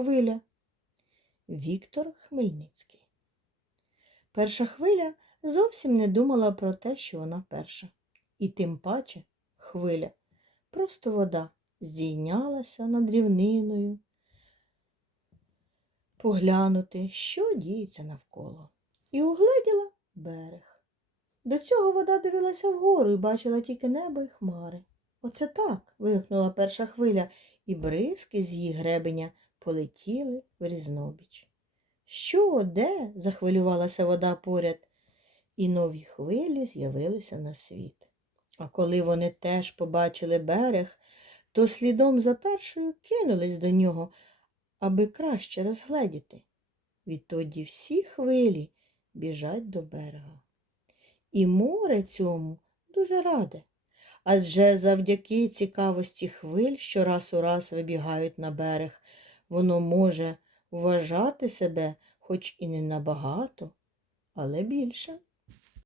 хвиля. Віктор Хмельницький. Перша хвиля зовсім не думала про те, що вона перша. І тим паче хвиля, просто вода, здійнялася над рівниною, поглянути, що діється навколо, і угледіла берег. До цього вода дивилася вгору і бачила тільки небо й хмари. Оце так. вигукнула перша хвиля, і бризки з її гребеня полетіли в різнобіч. Що, де? захвилювалася вода поряд, і нові хвилі з'явилися на світ. А коли вони теж побачили берег, то слідом за першою кинулись до нього, аби краще розгледіти. Відтоді всі хвилі біжать до берега. І море цьому дуже раде, адже завдяки цікавості хвиль, що раз у раз вибігають на берег, воно може вважати себе, хоч і не набагато, але більше.